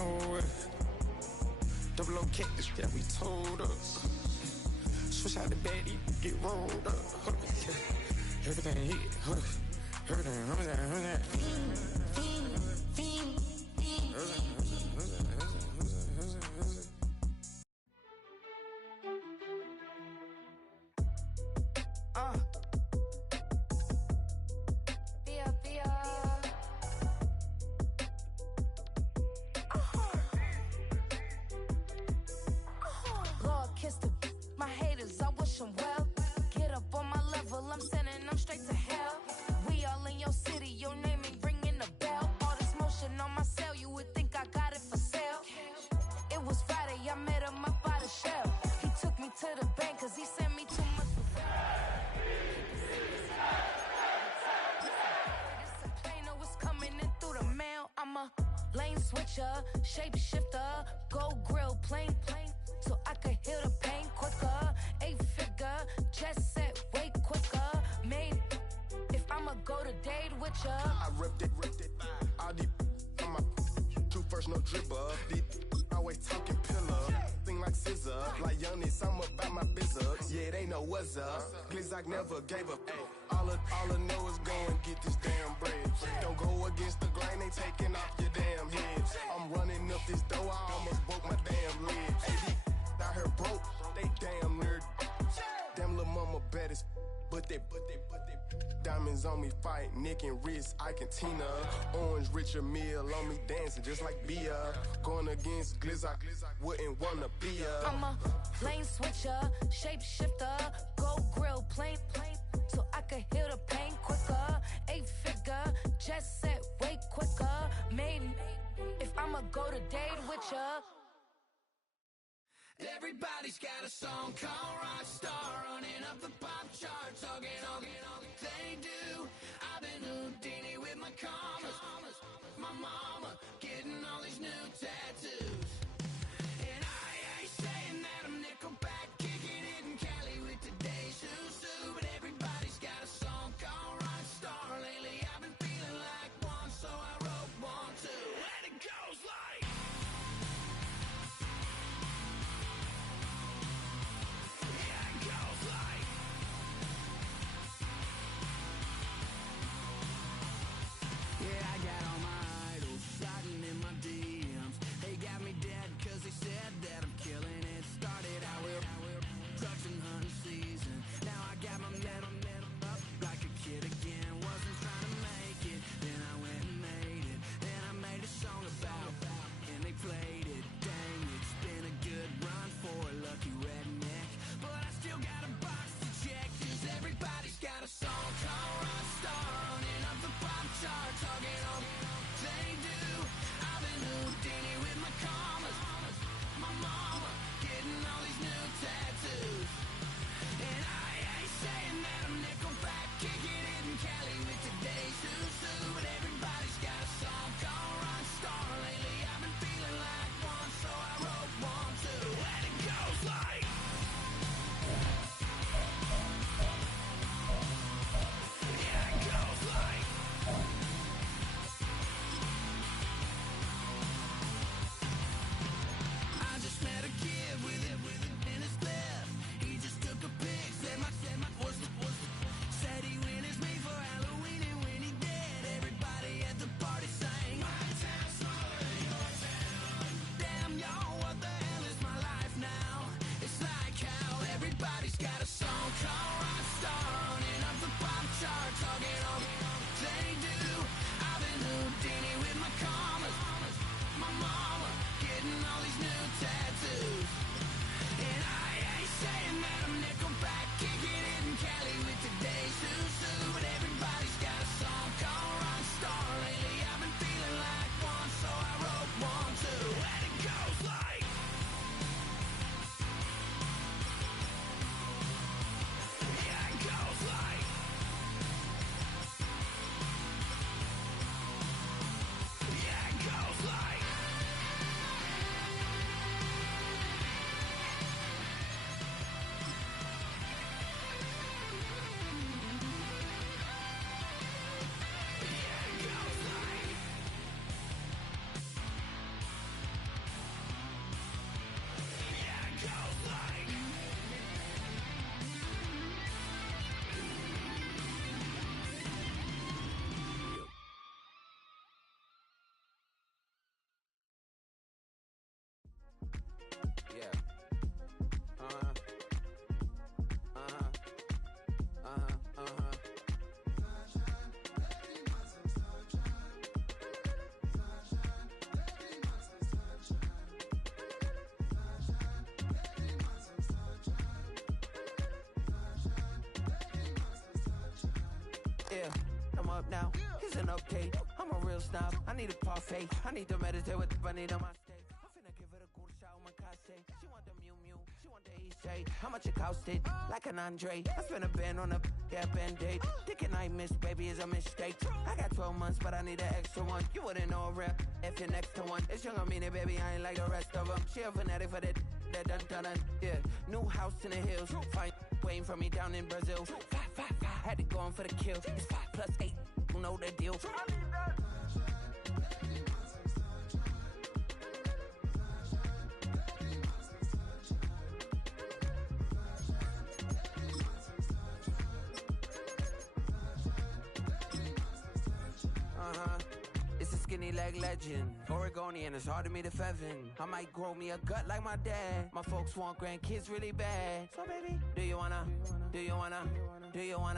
know what? Double O cactus that we told us. Switch out the baddie, get rolled up. Everything hit, everything. My haters, I wish them well. Get up on my level, I'm sending them straight to hell. We all in your city, your name ain't ringing the bell. All this motion on my cell, you would think I got it for sale. It was Friday, I met him up by the shell. He took me to the bank, cause he sent me too much. They know it's coming in through the mail. I'm a lane switcher, shapeshifter, go grill, plain, so I could heal the pain quicker. 8-figure, just set way quicker. Made if I'ma go to date with ya. I ripped it. All these on my two first, no dribble. These always talking pillar. Thing like scissor, like youngest, I'm about my business. Yeah, they know what's up. Glizzock never gave up. All I know is go and get this damn bread. Don't go against the grain, they taking off your damn head. I'm running up this door, I almost broke my damn leg. Out here broke, they damn near. Damn little mama bad as but they diamonds on me fight, neck and wrist, I can Tina. Orange Richard Mill on me dancing just like Bia. Going against Glizzock, wouldn't wanna be ya. I'm a lane switcher, shapeshifter, go grill, plain, so I could heal the pain quicker. 8-figure, just set way quicker. Made if I'ma go to date with ya. Everybody's got a song called Rockstar, running up the pop charts, all they do. I've been Houdini with my commas, my mama getting all these new tattoos. And I ain't saying that I'm Nickelback, kicking it in Cali with today's Susu, but everybody's got a song called Rockstar. Lately I've been feeling like one, so I wrote one too. And it goes like up now. Here's an update. I'm a real snob. I need a parfait. I need to meditate with the bunny on my stage. I'm finna give it a good shot with my casse. She want the Mew Mew. She want the Eastside. How much it costed? Like an Andre. I spent a band on a band-aid. Thinking I missed, baby, is a mistake. I got 12 months, but I need an extra one. You wouldn't know a rap if you're next to one. It's young, I mean it, baby, I ain't like the rest of them. She a fanatic for that dun. Yeah, new house in the hills. Fine, waiting for me down in Brazil. 5, had to go on for the kill. It's 5 plus 8, you know the deal. It's a skinny leg legend. Oregonian, it's hard to meet a Fevin. I might grow me a gut like my dad. My folks want grandkids really bad. So baby, do you wanna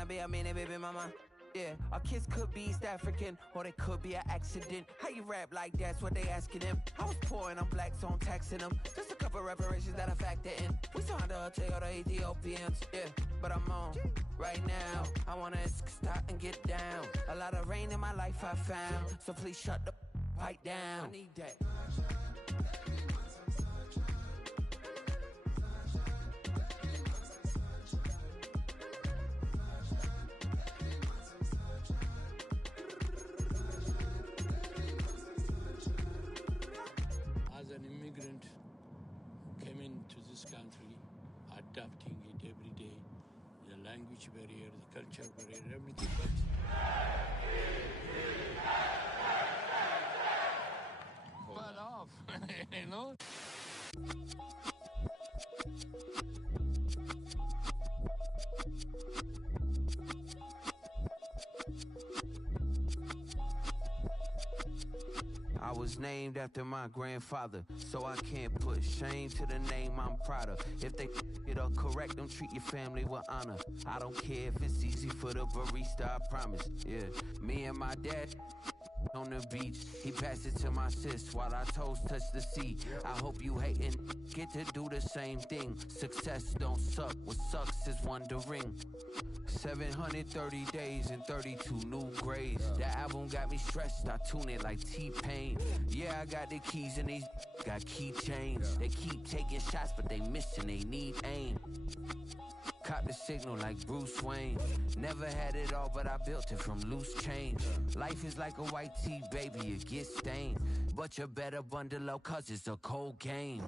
be a mini baby mama? Yeah, our kids could be East African, or they could be an accident. How you rap like that's what they asking him? I was poor and I'm black, so I'm taxing them. Just a couple reparations that I factor in. We saw the other Ethiopians, yeah, but I'm on right now. I wanna stop and get down. A lot of rain in my life I found, so please shut the fight down. I need that. As an immigrant, came into this country, adapting it every day, the language barrier, the culture barrier, everything. But off, you know. I was named after my grandfather, so I can't put shame to the name I'm proud of. If they it up correct, them treat your family with honor. I don't care if it's easy for the barista, I promise. Yeah, me and my dad on the beach, he passed it to my sis while our toes touch the sea. I hope you hatin' get to do the same thing. Success don't suck, what sucks is wondering. 730 days and 32 new grades. That album got me stressed, I tune it like T-Pain. Yeah, I got the keys and these got keychains. They keep taking shots, but they missing, they need aim. Caught the signal like Bruce Wayne. Never had it all, but I built it from loose change. Life is like a white tee, baby, it gets stained. But you better bundle up, cause it's a cold game.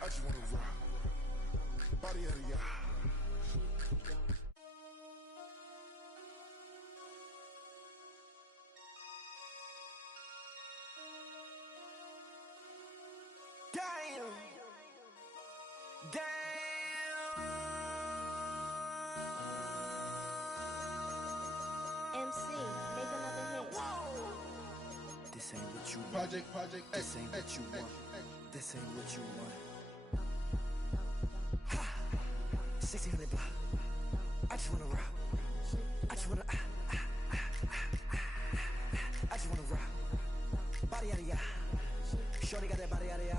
I just wanna rock. Body out of y'all. Damn. MC, make another hit. This ain't what you want. Project This ain't what you want. This ain't what you want. Ha! 1600 block. I just wanna rock. I just wanna I just wanna rock. Body out of ya. Shorty got that body out of ya.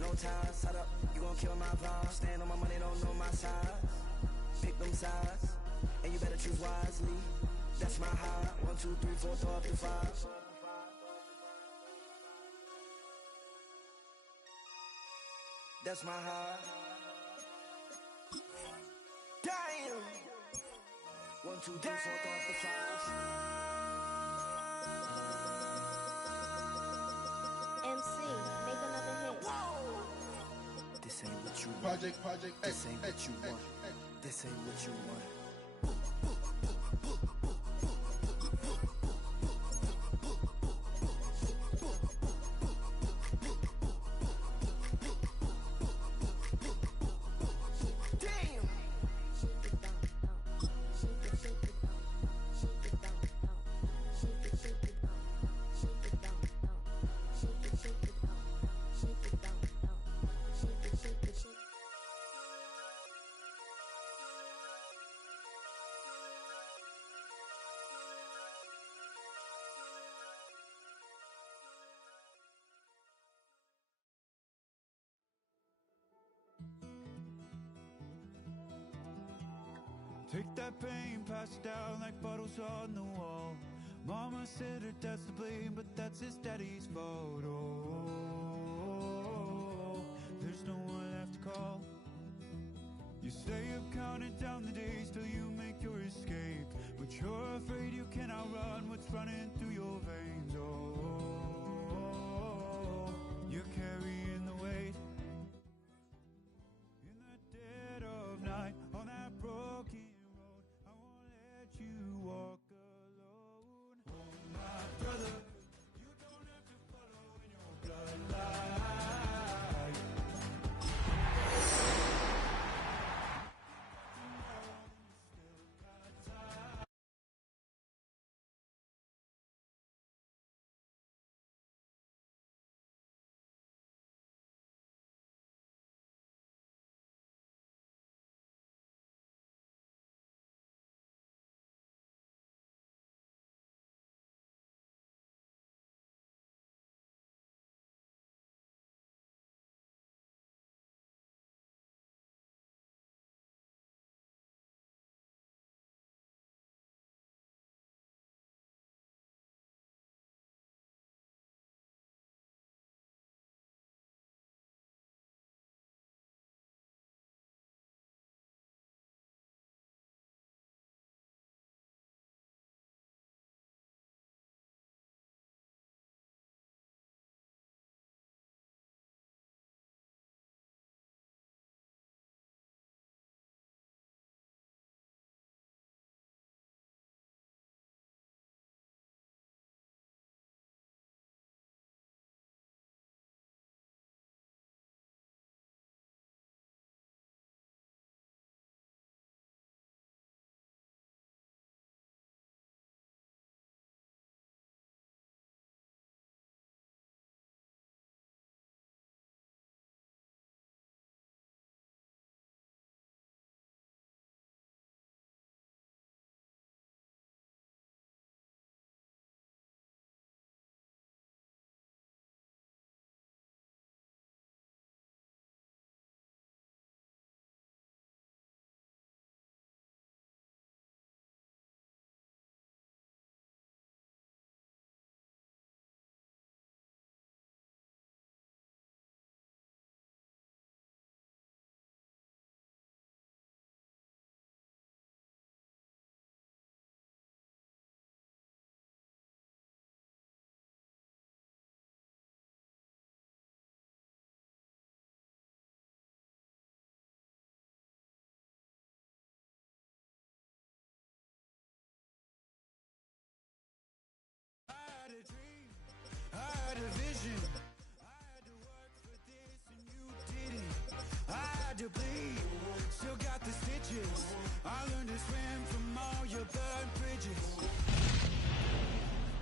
No time, set up. You gon' kill my vibe. Stand on my money, don't know my size. Pick them sides, and you better choose wisely. That's my high. 1, 2, 3, 4, 5, 5. That's my heart. Damn. 1, 2, 3, 4, 5. MC, make another hit. This ain't what you want. Project This X, ain't X, what you X, want. X. This ain't what you want. Take that pain, pass it down like bottles on the wall. Mama said her dad's to blame, but that's his daddy's fault. Oh, there's no one left to call. You stay up counting down the days till you make your escape, but you're afraid you can outrun what's running through your veins. Oh, you're carrying the weight in the dead of night on that broken road. I won't let you walk alone. Oh, my brother, you don't have to follow in your bloodline. I had a dream, I had a vision. I had to work for this and you didn't. I had to bleed, still got the stitches. I learned to swim from all your burned bridges.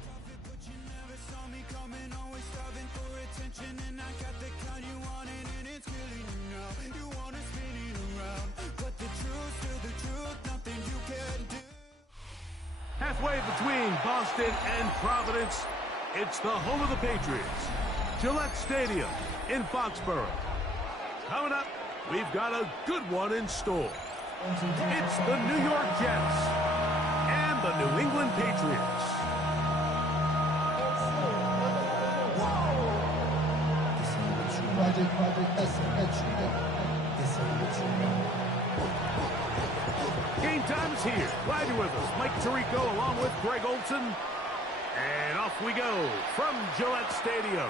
Profit, but you never saw me coming, always starving for attention. And I got the kind you wanted and it's killing you now. You wanna spin it around, but the truth's still the truth, nothing you can do. Halfway between Boston and Providence, it's the home of the Patriots, Gillette Stadium in Foxborough. Coming up, we've got a good one in store. It's the New York Jets and the New England Patriots. Project Game time is here. Glad you're with us. Mike Tirico along with Greg Olson. And off we go from Gillette Stadium.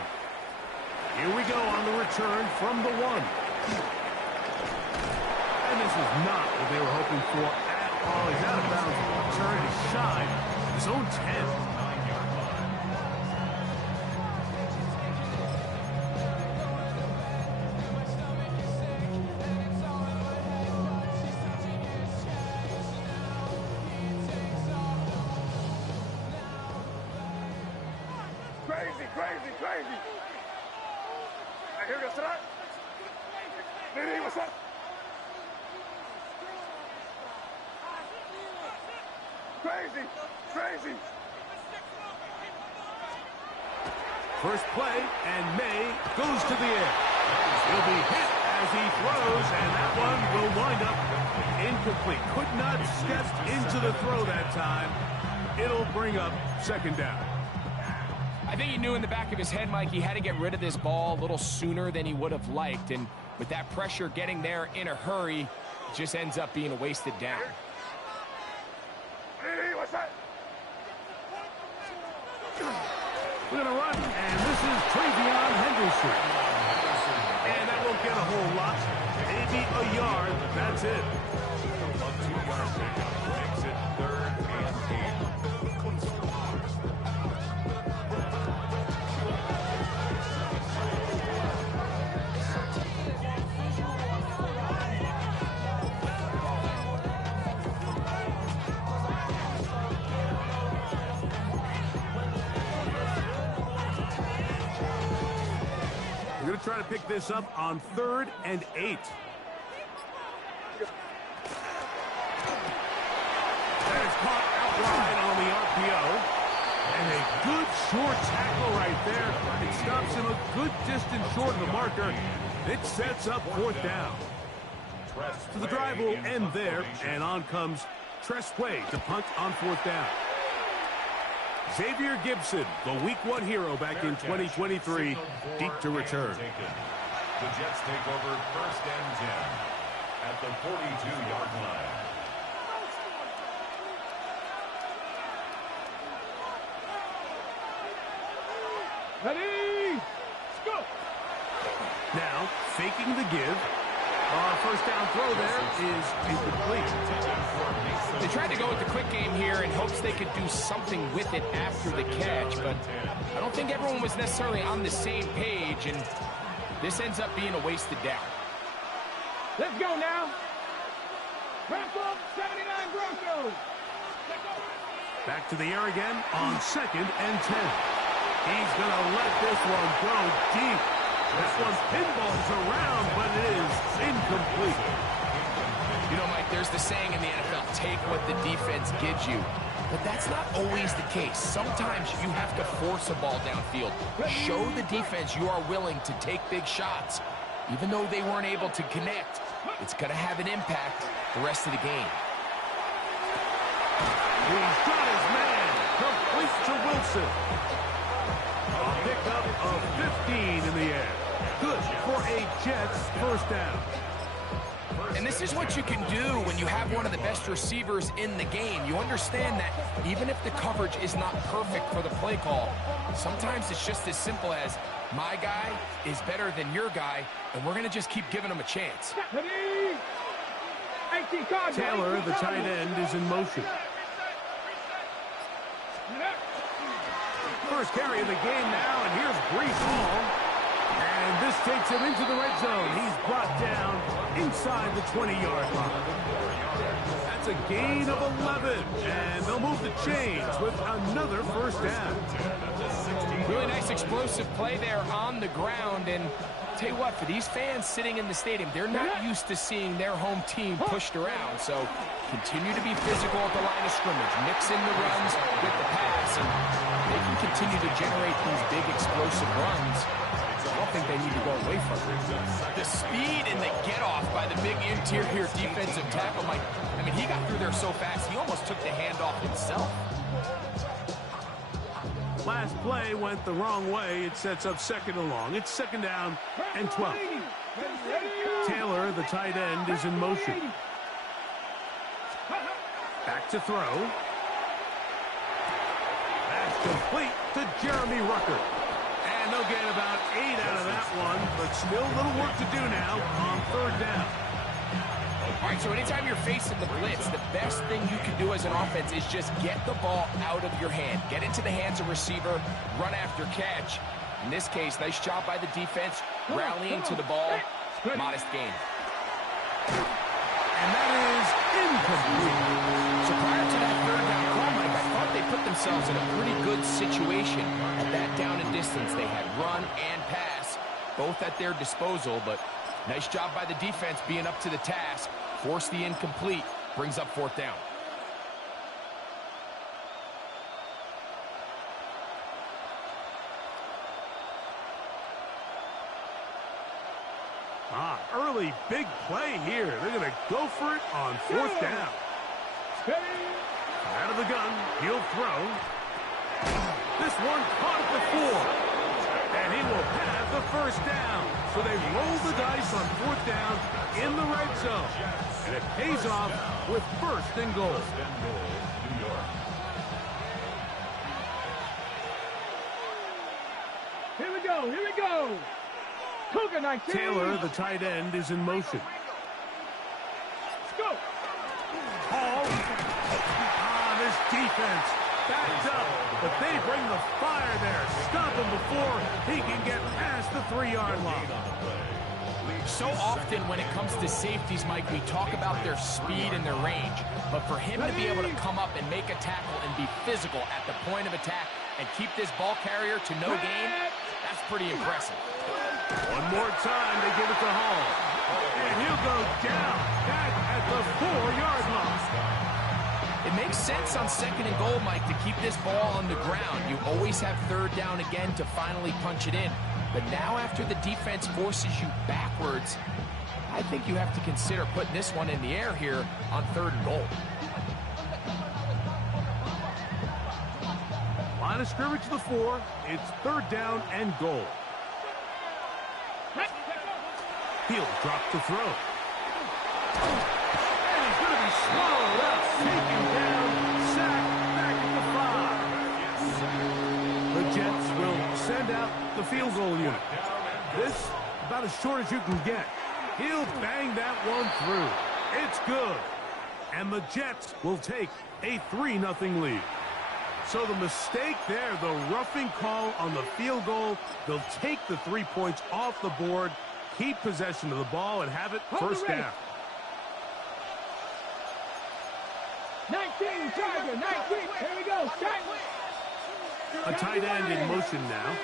Here we go on the return from the 1. And this is not what they were hoping for at all. He's out of bounds. Return is shy. His own 10. Crazy. Here goes tonight. Diddy, what's up? Crazy. First play, and May goes to the air. He'll be hit as he throws, and that one will wind up incomplete. Could not step into the throw that time. It'll bring up second down. I think he knew in the back of his head, Mike, he had to get rid of this ball a little sooner than he would have liked. And with that pressure getting there in a hurry, it just ends up being a wasted down. Hey, what's that? We're going to run, and this is Travion Henderson. And that won't get a whole lot. Maybe a yard, but that's it. A 2-yard pickup makes it 3rd and 8. We're going to try to pick this up on 3rd and 8. That is caught out wide on the RPO. And a good short tackle right there. It stops him a good distance short of the marker. It sets up 4th down. So the drive will end there, and on comes Trespway to punt on 4th down. Xavier Gibson, the Week 1 hero back in 2023, deep to return. The Jets take over 1st and 10 at the 42-yard line. Ready? Let's go. Now, faking the give. Our first down throw there is incomplete. They tried to go with the quick game here in hopes they could do something with it after the catch, but I don't think everyone was necessarily on the same page, and this ends up being a wasted down. Let's go now. Wrap up 79 Broncos. Back to the air again on 2nd and 10. He's going to let this one go deep. This one pinballs around, but it is incomplete. You know, Mike, there's the saying in the NFL, take what the defense gives you. But that's not always the case. Sometimes you have to force a ball downfield. Show the defense you are willing to take big shots. Even though they weren't able to connect, it's going to have an impact the rest of the game. He's got his man. Complete to Wilson. A pickup of 15 in the air. Good for a Jets first down. And this is what you can do when you have one of the best receivers in the game. You understand that even if the coverage is not perfect for the play call, sometimes it's just as simple as my guy is better than your guy, and we're going to just keep giving him a chance. Taylor, the tight end, is in motion. First carry of the game now, and here's Breece Hall. And this takes him into the red zone. He's brought down inside the 20-yard line. That's a gain of 11, and they'll move the chains with another first down. Really nice explosive play there on the ground, and tell you what, for these fans sitting in the stadium, they're not used to seeing their home team pushed around, so continue to be physical at the line of scrimmage, mix in the runs with the pass, and they can continue to generate these big explosive runs. I don't think they need to go away from it. The speed and the get-off by the big interior defensive tackle, Mike, I mean, he got through there so fast, he almost took the handoff himself. Last play went the wrong way. It sets up 2nd and long. It's 2nd down and 12. Taylor, the tight end, is in motion. Back to throw. That's complete to Jeremy Rucker. And they'll get about 8 out of that one, but still a little work to do now on 3rd down. All right, so anytime you're facing the blitz, the best thing you can do as an offense is just get the ball out of your hand. Get into the hands of receiver, run after catch. In this case, nice job by the defense, rallying to the ball. Modest gain. And that is incomplete. So prior to that 3rd down call, Mike, I thought they put themselves in a pretty good situation at that down and distance. They had run and pass, both at their disposal, but nice job by the defense being up to the task. Force the incomplete, brings up 4th down. Early big play here. They're going to go for it on 4th down. Out of the gun, he'll throw. This one caught at the 4. And he will have the 1st down. So they roll the dice on 4th down in the red zone. And it pays off with 1st and goal. Here we go, here we go. Cougar 19. Taylor, the tight end, is in motion. Let's go. Hall. This defense backed up, but they bring the fire there. Stop him before he can get past the 3-yard line. So often when it comes to safeties, Mike, we talk about their speed and their range. But for him to be able to come up and make a tackle and be physical at the point of attack and keep this ball carrier to no gain, that's pretty impressive. One more time, they give it to Hall. And he'll go down back at the 4-yard line. It makes sense on 2nd and goal, Mike, to keep this ball on the ground. You always have 3rd down again to finally punch it in. But now after the defense forces you backwards, I think you have to consider putting this one in the air here on 3rd and goal. Line of scrimmage to the 4. It's 3rd down and goal. He'll drop the throw. And he's going to be swallowed up. Taken down. Sacked back at the 5. The Jets will send out the field goal unit. This, about as short as you can get. He'll bang that one through. It's good. And the Jets will take a 3-0 lead. So the mistake there, the roughing call on the field goal, they'll take the 3 points off the board, keep possession of the ball, and have it 1st down. 19, Tiger, 19. Here we go. A tight end in motion now.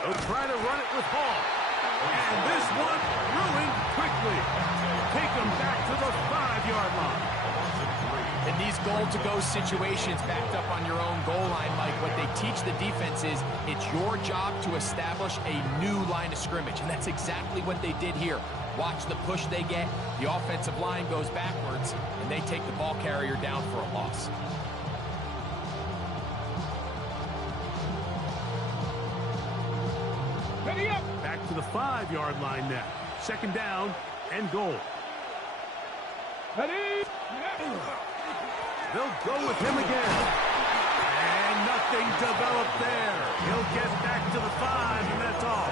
They'll try to run it with Hall. And this one ruined quickly. Take them back to the 5-yard line. In these goal-to-go situations backed up on your own goal line, Mike, what they teach the defense is it's your job to establish a new line of scrimmage, and that's exactly what they did here. Watch the push they get. The offensive line goes backwards, and they take the ball carrier down for a loss. Back to the 5-yard line now. 2nd down and goal. They'll go with him again. And nothing developed there. He'll get back to the 5, and that's all.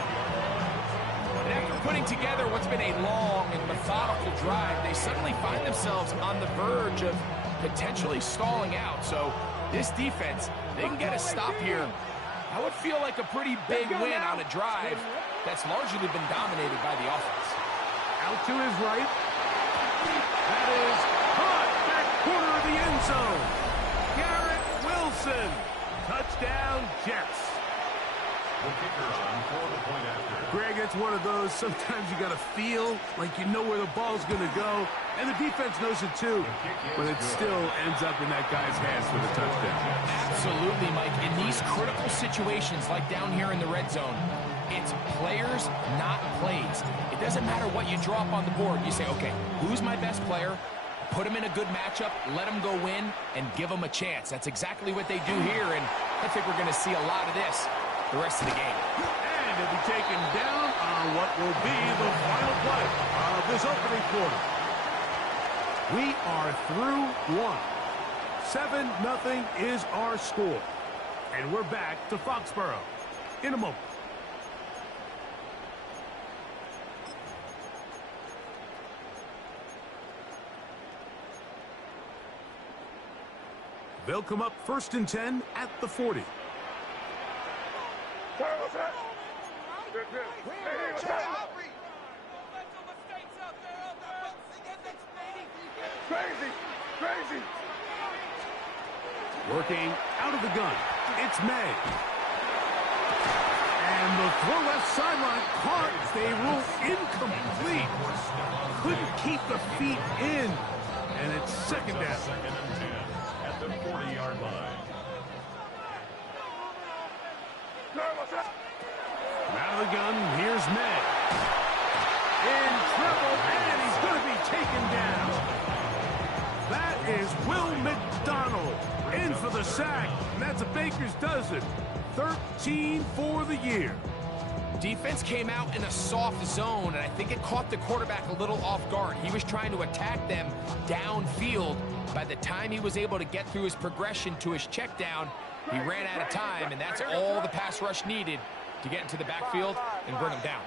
And after putting together what's been a long and methodical drive, they suddenly find themselves on the verge of potentially stalling out. So this defense, they can get a stop here. That would feel like a pretty big win on a drive that's largely been dominated by the offense. Out to his right. That is caught back corner of the end zone. Garrett Wilson. Touchdown, Jets. The kicker on for the point after. Greg, it's one of those, sometimes you got to feel like you know where the ball's going to go, and the defense knows it too, but it still ends up in that guy's hands for the touchdown. Absolutely, Mike. In these critical situations, like down here in the red zone, it's players, not plays. It doesn't matter what you draw up on the board. You say, okay, who's my best player? Put them in a good matchup, let them go in, and give them a chance. That's exactly what they do here, and I think we're going to see a lot of this the rest of the game. And he'll be taken down on what will be the final play of this opening quarter. We are through one. 7-0 is our score. And we're back to Foxborough in a moment. They'll come up 1st and 10 at the 40. Crazy. Working out of the gun, it's May. And the throw left sideline caught. They rule incomplete. Couldn't keep the feet in. And it's 2nd down. 2nd and 10 at the 40-yard line. Out of the gun, here's May. In trouble, and he's going to be taken down. That is Will McDonald in for the sack, and that's a Baker's dozen. 13 for the year. Defense came out in a soft zone, and I think it caught the quarterback a little off guard. He was trying to attack them downfield. By the time he was able to get through his progression to his check down, he ran out of time, and that's all the pass rush needed to get into the backfield and bring him down.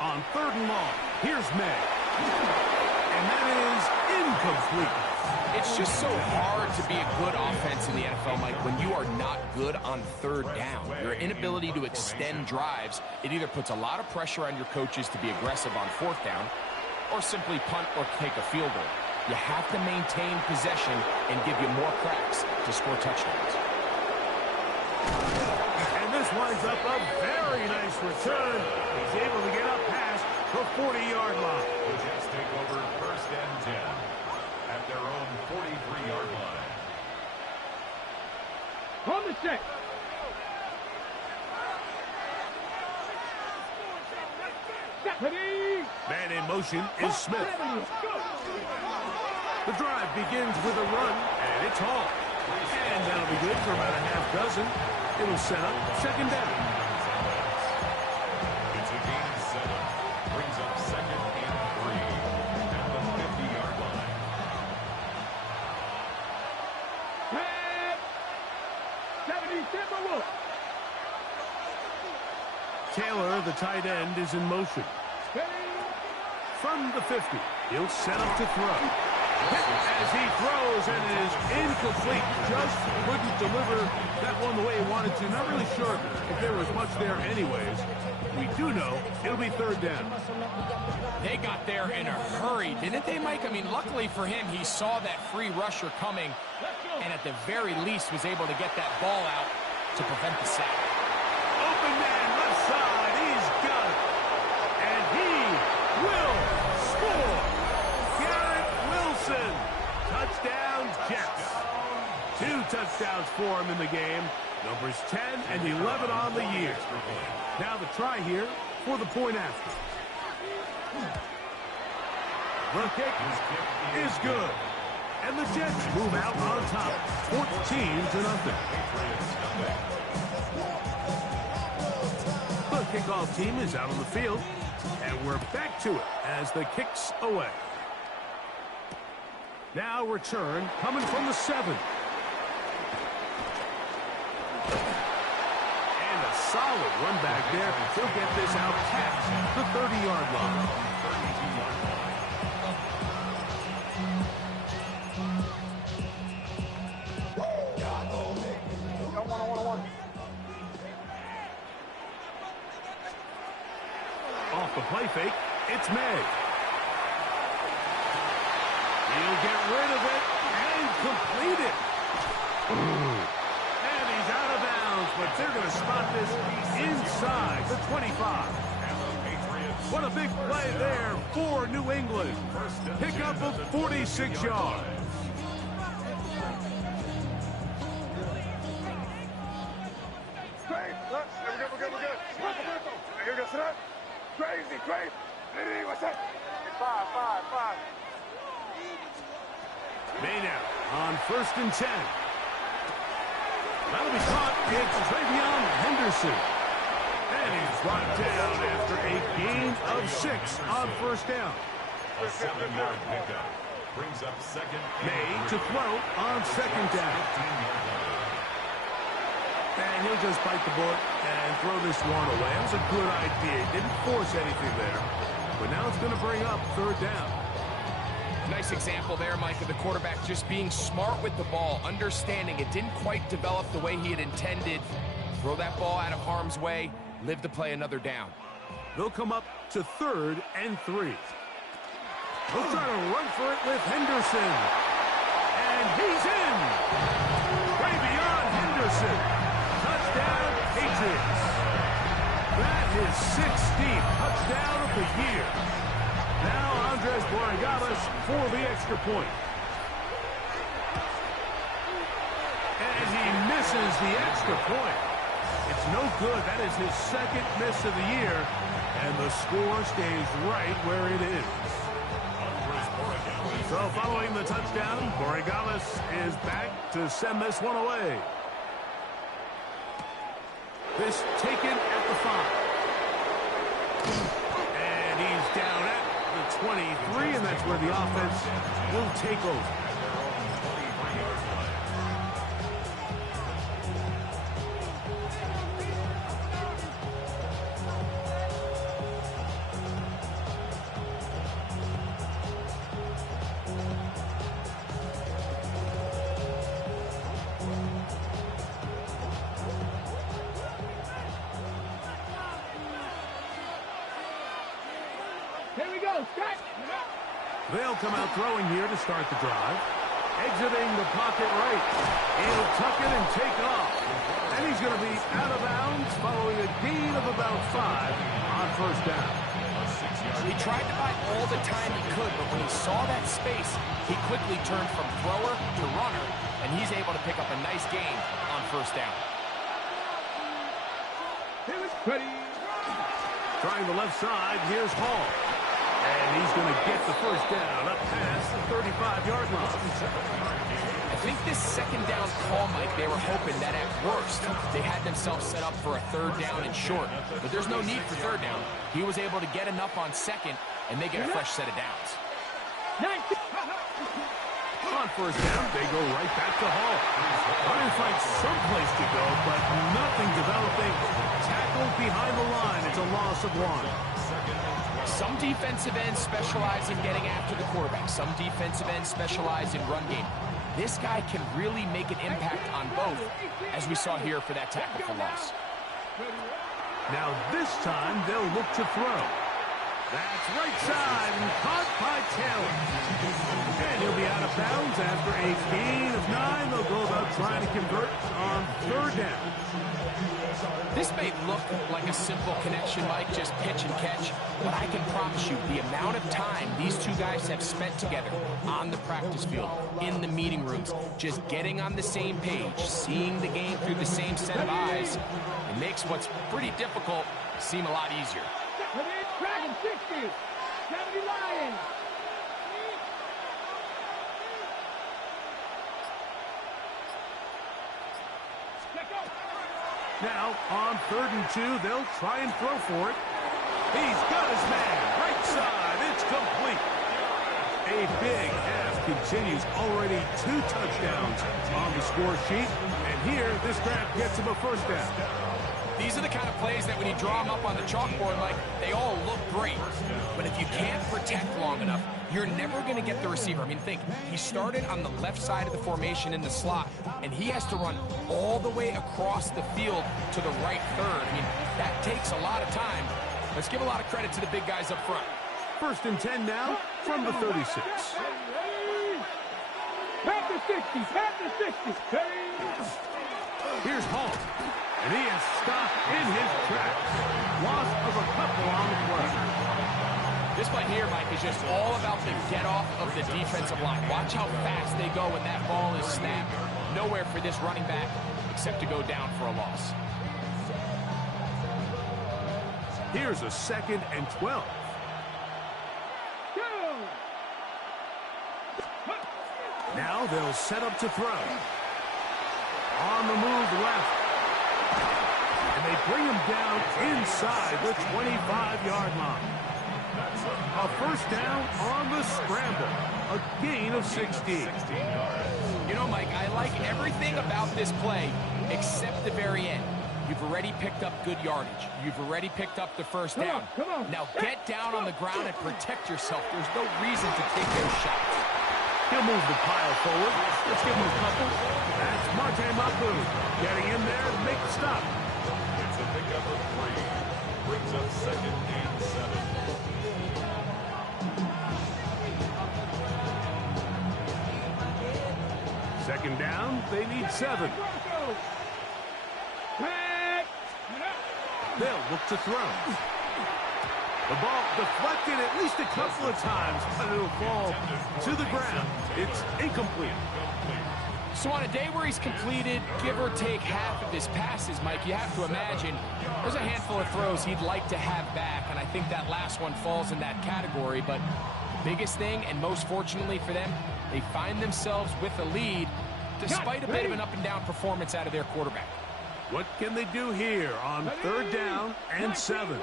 On 3rd and long, here's May. And that is incomplete. It's just so hard to be a good offense in the NFL, Mike, when you are not good on 3rd down. Your inability to extend drives, it either puts a lot of pressure on your coaches to be aggressive on 4th down or simply punt or take a field goal. You have to maintain possession and give you more cracks to score touchdowns. And this winds up a very nice return. He's able to get up past the 40-yard line. The Jets take over 1st and 10 at their own 43-yard line. On the set. Man in motion is Smith. The drive begins with a run, and it's hauled. And that'll be good for about a half dozen. It'll set up 2nd down. It's a gain of 7. Brings up 2nd and 3 at the 50-yard line. Taylor, the tight end, is in motion. From the 50, he'll set up to throw. As he throws, and it is incomplete. Just couldn't deliver that one the way he wanted to. Not really sure if there was much there anyways. We do know it'll be 3rd down. They got there in a hurry, didn't they, Mike? I mean, luckily for him, he saw that free rusher coming, and at the very least was able to get that ball out to prevent the sack. Open man, left side, he's got it. And he will score. Garrett Wilson. Touchdown, Jets. 2 touchdowns for him in the game. Numbers 10 and 11 on the year. Now the try here for the point after. The kick is good. And the Jets move out on top, 14-0. The kickoff team is out on the field, and we're back to it as the kick's away. Now return coming from the 7. And a solid run back there. He'll get this out past the 30-yard line. Off the play fake, it's May. He'll get rid of it and complete it. And he's out of bounds, but they're going to spot this inside the 25. What a big play there for New England. Pick up of 46 yards. We're good. Here we go, sit up. Crazy. Maynard on 1st and 10. That'll be caught. It's Travion Henderson. And he's brought down after a gain of 6 on 1st down. A 7-yard pickup brings up second. May to throw on 2nd down. And he'll just bite the bullet and throw this one away. That was a good idea. Didn't force anything there. But now it's going to bring up 3rd down. Nice example there, Mike, of the quarterback just being smart with the ball, understanding it didn't quite develop the way he had intended. Throw that ball out of harm's way, live to play another down. They'll come up to 3rd and 3. They'll try to run for it with Henderson. And he's in. Travion Henderson. Touchdown, Patriots. That is 16th touchdown of the year. Now Andres Borregales for the extra point. And he misses the extra point. It's no good. That is his 2nd miss of the year. And the score stays right where it is. So following the touchdown, Borregales is back to send this one away. This taken at the 5. And he's down at the 23, and that's where the offense will take over. Here we go, start. They'll come out throwing here to start the drive. Exiting the pocket right. He'll tuck it and take off. And he's going to be out of bounds following a gain of about 5 on 1st down. He tried to buy all the time he could, but when he saw that space, he quickly turned from thrower to runner, and he's able to pick up a nice gain on 1st down. Ready. Trying the left side, here's Hall. And he's going to get the 1st down up past the 35-yard line. I think this 2nd down call, Mike, they were hoping that at worst they had themselves set up for a 3rd down and short. But there's no need for 3rd down. He was able to get enough on 2nd, and they get a fresh set of downs. On 1st down, they go right back to Hall. Trying to find someplace to go, but nothing developing. Tackled behind the line. It's a loss of 1. Some defensive ends specialize in getting after the quarterback. Some defensive ends specialize in run game. This guy can really make an impact on both, as we saw here for that tackle for loss. Now this time they'll look to throw. That's right side and caught by Taylor. And he'll be out of bounds after a gain of 9. They'll go about trying to convert on 3rd down. This may look like a simple connection, Mike, just pitch and catch, but I can promise you the amount of time these two guys have spent together on the practice field, in the meeting rooms, just getting on the same page, seeing the game through the same set of eyes, it makes what's pretty difficult seem a lot easier. Dragon 60, 70 Lions. Now, on 3rd and 2, they'll try and throw for it. He's got his man. Right side. It's complete. A big half continues. Already 2 touchdowns on the score sheet. And here, this drive gets him a 1st down. These are the kind of plays that when you draw them up on the chalkboard, Mike, they all look great. But if you can't protect long enough, you're never going to get the receiver. I mean, think, he started on the left side of the formation in the slot, and he has to run all the way across the field to the right third. I mean, that takes a lot of time. Let's give a lot of credit to the big guys up front. 1st and 10 now from the 36. Panther 60, Panther 60. Here's Hall. And he is stopped in his tracks. Loss of a couple on the play. This play here, Mike, is just all about the get-off of the defensive line. Watch how fast they go when that ball is snapped. Nowhere for this running back except to go down for a loss. Here's a 2nd and 12. Now they'll set up to throw. On the move left. And they bring him down inside the 25-yard line. A first down on the scramble. A gain of 16. You know, Mike, I like everything about this play except the very end. You've already picked up good yardage. You've already picked up the first down. Now get down on the ground and protect yourself. There's no reason to take those shots. He'll move the pile forward. Let's give him a couple. That's Marte Mapu getting in there to make the stop. It's a pickup of 3. Brings up 2nd and 7. Second down, they need 7. They'll look to throw. The ball deflected at least a couple of times, but it'll fall to the ground. It's incomplete. So on a day where he's completed, give or take half of his passes, Mike, you have to imagine there's a handful of throws he'd like to have back, and I think that last one falls in that category. But the biggest thing, and most fortunately for them, they find themselves with a lead despite a bit of an up-and-down performance out of their quarterback. What can they do here on 3rd down and 7?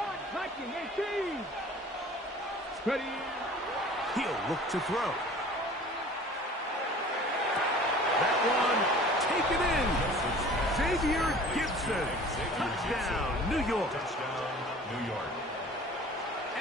He'll look to throw. That one taken in. Xavier Gibson. Touchdown, New York. Touchdown, New York.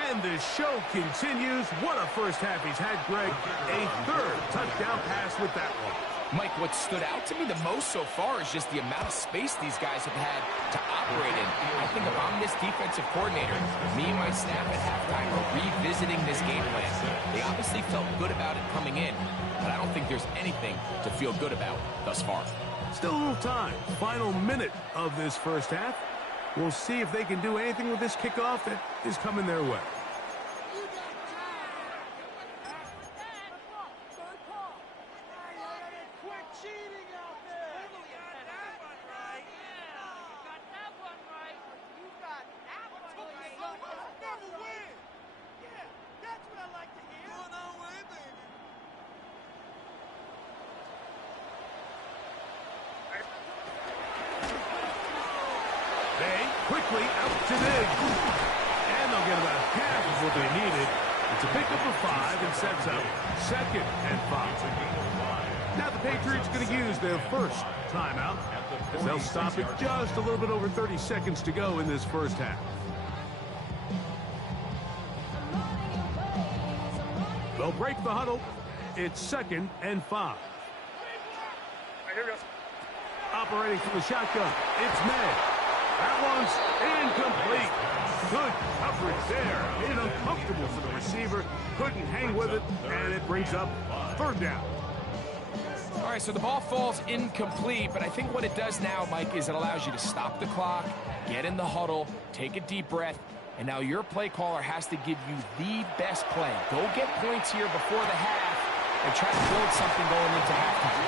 And the show continues. What a first half he's had, Greg. A 3rd touchdown pass with that one. Mike, what stood out to me the most so far is just the amount of space these guys have had to operate in. I think if I'm this defensive coordinator, me and my staff at halftime are revisiting this game plan. They obviously felt good about it coming in, but I don't think there's anything to feel good about thus far. Still a little time. Final minute of this first half. We'll see if they can do anything with this kickoff that is coming their way. Quickly out to dig. And they'll get about half of what they needed. It's a pickup of 5 and sets up 2nd and 5. Now the Patriots going to use their first timeout as they'll stop it just a little bit over 30 seconds to go in this first half. They'll break the huddle. It's 2nd and 5. Operating from the shotgun, it's May. That one's incomplete. Good coverage there. Made it uncomfortable for the receiver. Couldn't hang with it, and it brings up 3rd down. All right, so the ball falls incomplete, but I think what it does now, Mike, is it allows you to stop the clock, get in the huddle, take a deep breath, and now your play caller has to give you the best play. Go get points here before the half and try to build something going into halftime.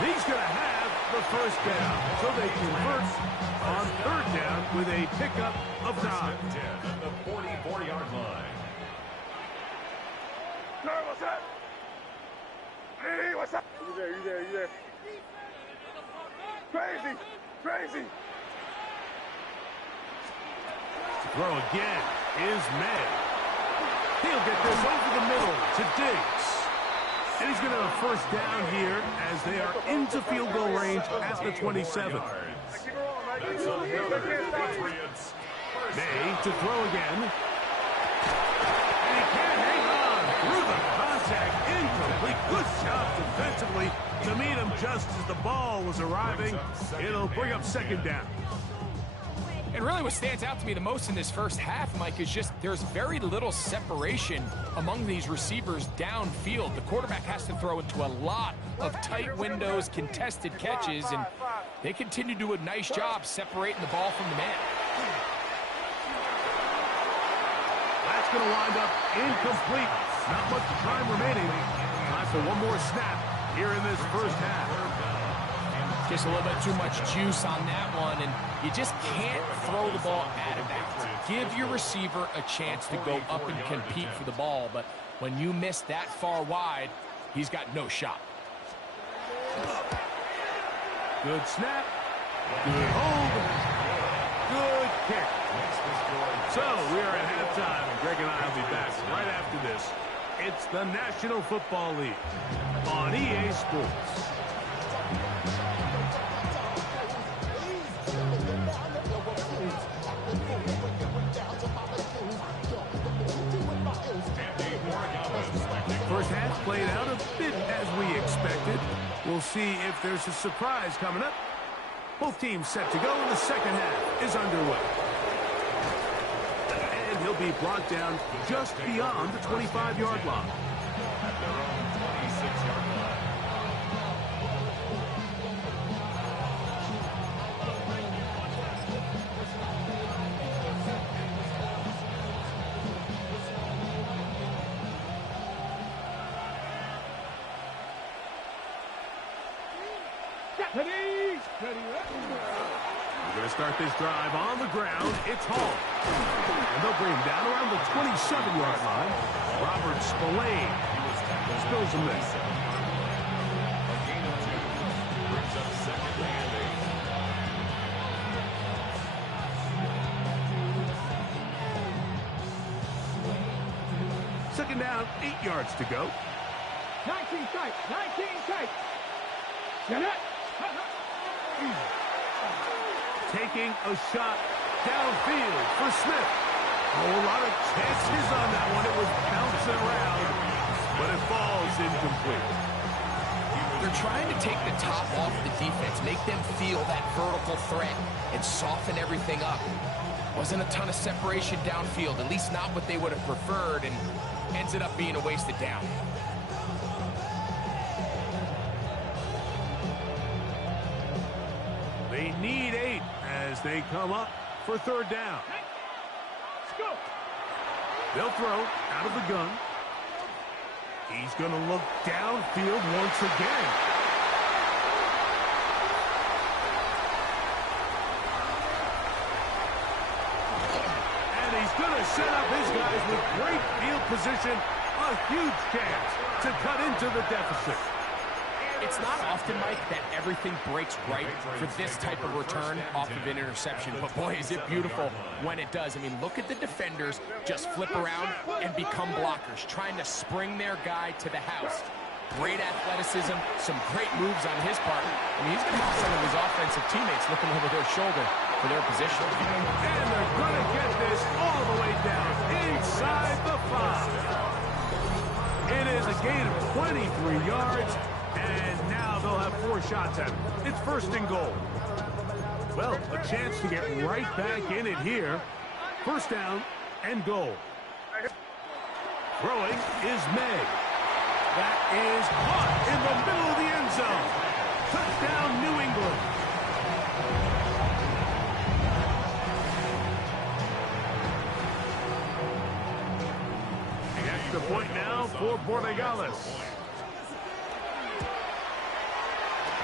He's going to have the first down, so they convert on 3rd down with a pickup of 9. 10 at the 44-yard line. What's up? Hey, what's up? You there. Crazy. Throw again is May. He'll get this over the middle to Diggs. And he's going to have a first down here as they are into field goal range at the 27. May to throw again. And he can't hang on through the contact. Incomplete. Good job defensively to meet him just as the ball was arriving. It'll bring up 2nd down. And really what stands out to me the most in this first half, Mike, is just there's very little separation among these receivers downfield. The quarterback has to throw into a lot of tight windows, contested catches, and they continue to do a nice job separating the ball from the man. That's going to wind up incomplete. Not much time remaining. Time for one more snap here in this first half. Just a little bit too much juice on that one, and you just can't throw the ball out of bounds. Give your receiver a chance to go up and compete for the ball, but when you miss that far wide, he's got no shot. Good snap. Good hold. Good kick. So we are at halftime, and Greg and I will be back right after this. It's the National Football League on EA Sports. First half played out a bit as we expected. We'll see if there's a surprise coming up. Both teams set to go, and the second half is underway. And he'll be brought down just beyond the 25-yard line. At their own 26-yard line. We're going to start this drive on the ground. It's Hall. And they'll bring him down around the 27-yard line. Robert Spillane spills a miss. A gain of 2 brings up second and 8. Second down, 8 yards to go. 19 tight, 19 tight. Get it. Taking a shot downfield for Smith. Oh, a lot of chances on that one. It was bouncing around, but it falls incomplete. They're trying to take the top off the defense, make them feel that vertical threat, and soften everything up. Wasn't a ton of separation downfield, at least not what they would have preferred, and ends up being a wasted down. They need 8 as they come up for third down. Let's go. They'll throw out of the gun. He's going to look downfield once again. And he's going to set up his guys with great field position. A huge chance to cut into the deficit. It's not often, Mike, that everything breaks right for this type of return off of an interception. But, boy, is it beautiful when it does. I mean, look at the defenders just flip around and become blockers, trying to spring their guy to the house. Great athleticism, some great moves on his part. I mean, he's going to have some of his offensive teammates looking over their shoulder for their position. And they're going to get this all the way down inside the 5. It is a gain of 23 yards. And now they'll have 4 shots at him. It's first and goal. Well, a chance to get right back in it here. First down and goal. Throwing is May. That is caught in the middle of the end zone. Touchdown, New England. The extra point now for Borregales.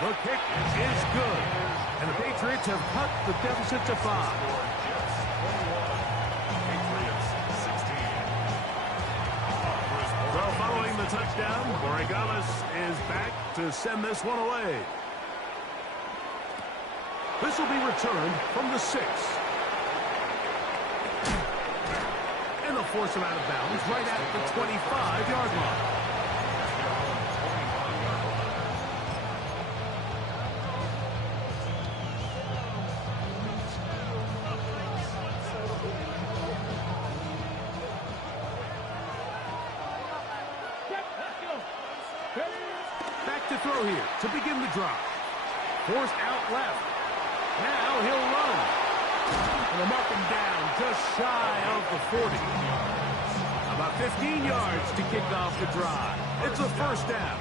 The kick is good, and the Patriots have cut the deficit to 5. Well, following the touchdown, Borregales is back to send this one away. This will be returned from the 6. And they'll force him out of bounds right at the 25-yard line. Throw here to begin the drive. Forced out left. Now he'll run. And they'll mark him down just shy of the 40. About 15 yards to kick off the drive. It's a first down.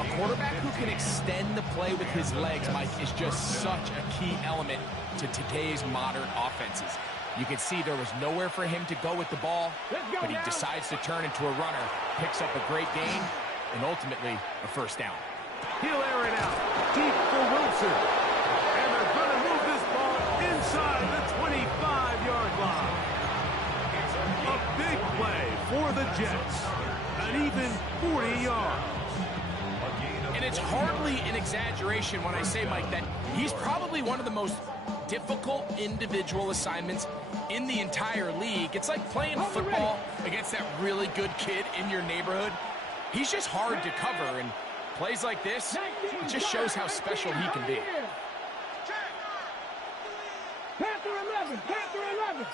A quarterback who can extend the play with his legs, Mike, is just such a key element to today's modern offenses. You can see there was nowhere for him to go with the ball, but he decides to turn into a runner, picks up a great gain, and ultimately a first down. He'll air it out deep for Wilson. And they're going to move this ball inside the 25-yard line. A big play for the Jets. An even 40 yards. And And it's hardly an exaggeration when I say, Mike, that he's probably one of the most difficult individual assignments in the entire league. It's like playing football against that really good kid in your neighborhood. He's just hard to cover, and plays like this, it just shows how special he can be. Panther 11, Panther 11.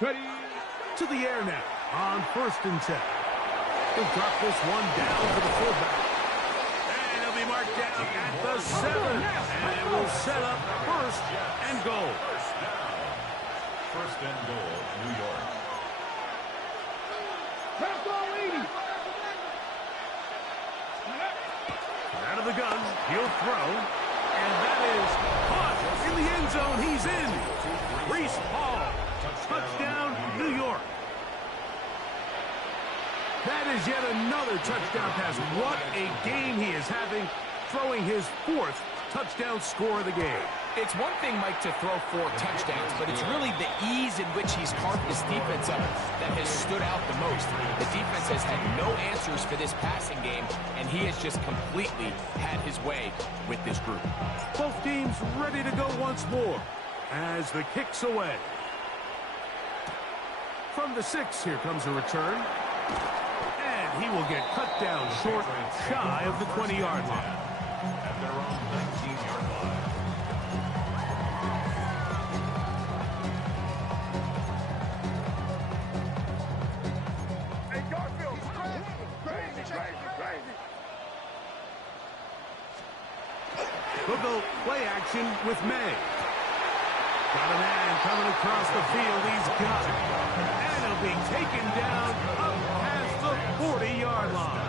Ready to the air now on 1st and 10. He'll drop this one down to the fullback. And he'll be marked down at the 7. And it will set up 1st and goal. First and goal, New York. Out of the gun, he'll throw. And that is caught in the end zone. He's in. Reese Hall. Touchdown, New York. That is yet another touchdown pass. What a game he is having, throwing his 4th touchdown score of the game. It's one thing, Mike, to throw 4 touchdowns, but it's really the ease in which he's carved this defense up that has stood out the most. The defense has had no answers for this passing game, and he has just completely had his way with this group. Both teams ready to go once more as the kick's away. From the 6, here comes a return. And he will get cut down short, shy of the 20-yard line. At their own 19-yard line. Hey, Garfield, crazy. We'll go play action with May. Got a man coming across the field. He's got it. And he'll be taken down up past the 40-yard line.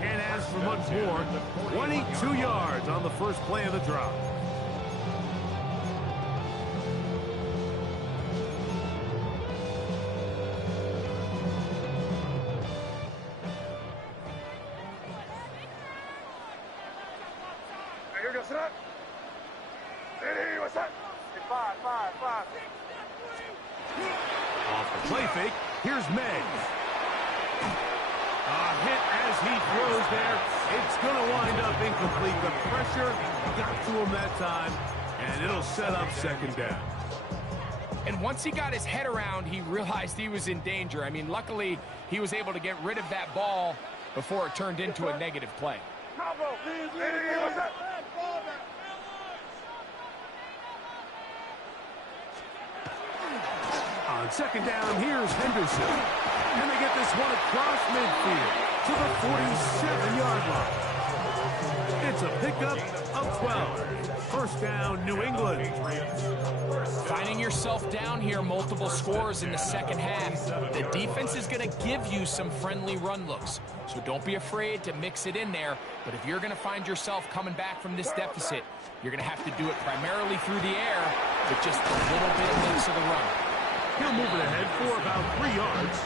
And as for much more, 22 yards on the first play of the drive. Hey, here goes that. Hey, what's that? Hey, five. Off the play fake, here's May. A hit as he throws there. It's going to wind up incomplete. The pressure got to him that time, and it'll set up 2nd down. And once he got his head around, he realized he was in danger. I mean, luckily, he was able to get rid of that ball before it turned into a negative play. Combo. Hey, what's that? On 2nd down, here's Henderson. And they get this one across midfield to the 47-yard line. It's a pickup of 12. 1st down, New England. Finding yourself down here, multiple scores in the 2nd half. The defense is going to give you some friendly run looks. So don't be afraid to mix it in there. But if you're going to find yourself coming back from this deficit, you're going to have to do it primarily through the air with just a little bit of mix of the run. He'll move it ahead for about 3 yards.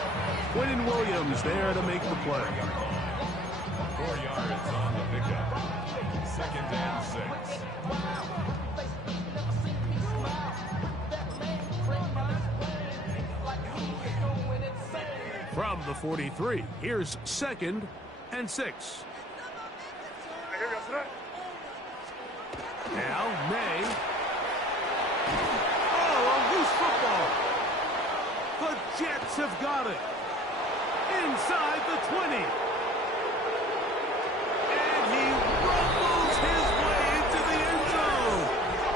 Quentin Williams there to make the play. 4 yards on the pickup. 2nd and 6. From the 43, here's 2nd and 6. Hey, here goes that. Now, May. Oh, a loose football. The Jets have got it. Inside the 20. And he rumbles his way into the end zone.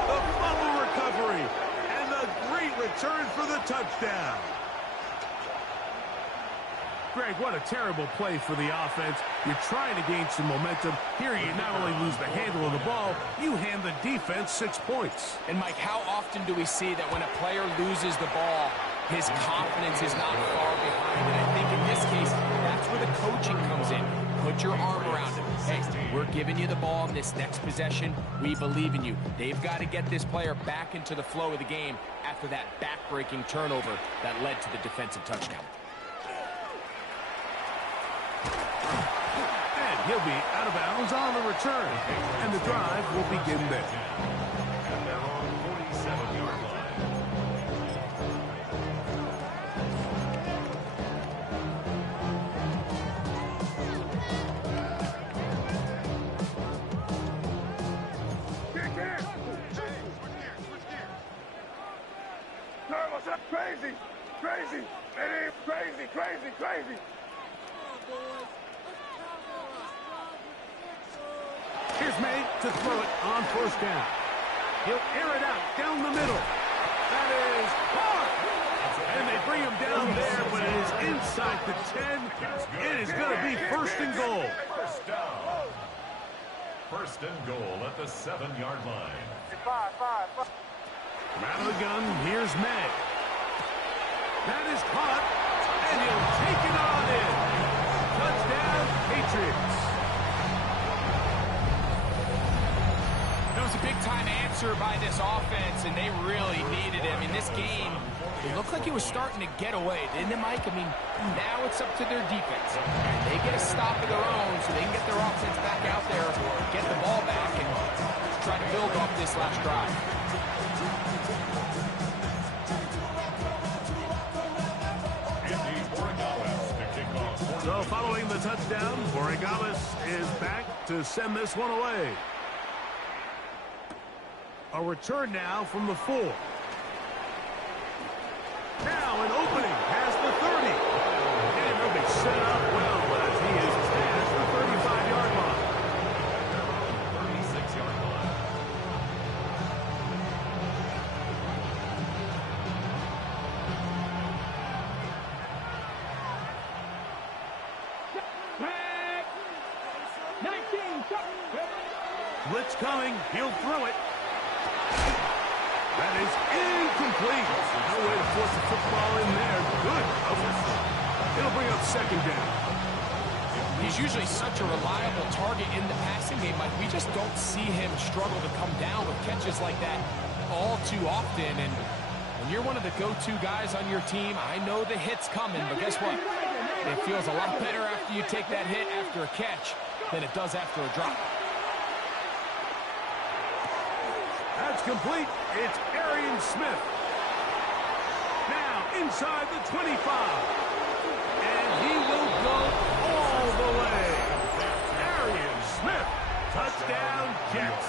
The fumble recovery. And the great return for the touchdown. Greg, what a terrible play for the offense. You're trying to gain some momentum. Here you not only lose the handle of the ball, you hand the defense 6 points. And, Mike, how often do we see that when a player loses the ball, his confidence is not far behind? And I think in this case, that's where the coaching comes in. Put your arm around him. Hey, we're giving you the ball in this next possession. We believe in you. They've got to get this player back into the flow of the game after that back-breaking turnover that led to the defensive touchdown. And he'll be out of bounds on the return. And the drive will begin there. At their own 47-yard line. Crazy, crazy, Eddie, crazy, crazy, crazy. Here's May to throw it on first down. He'll air it out down the middle. That is hard. And they bring him down there, but it is inside the 10. It is going to be first and goal. First down. First and goal at the 7-yard line. Five. From out of the gun, here's May. That is caught, and he'll take it on in. Touchdown, Patriots. That was a big-time answer by this offense, and they really needed it. I mean, this game, it looked like it was starting to get away, didn't it, Mike? I mean, now it's up to their defense. They get a stop of their own so they can get their offense back out there, get the ball back, and try to build off this last drive. So following the touchdown, Borregales is back to send this one away. A return now from the 4. Now an opening past the 30. And he'll be set up well as he is past the 35-yard line. 36-yard line. Blitz coming. He'll throw it. That is incomplete. No way to force the football in there. Good. It'll bring up second down. He's usually such a reliable target in the passing game, Mike. We just don't see him struggle to come down with catches like that all too often. And when you're one of the go-to guys on your team, I know the hit's coming, but guess what? It feels a lot better after you take that hit after a catch than it does after a drop. That's complete. It's Arian Smith. Now inside the 25. And he will go all the way. Arian Smith. Touchdown, Jets.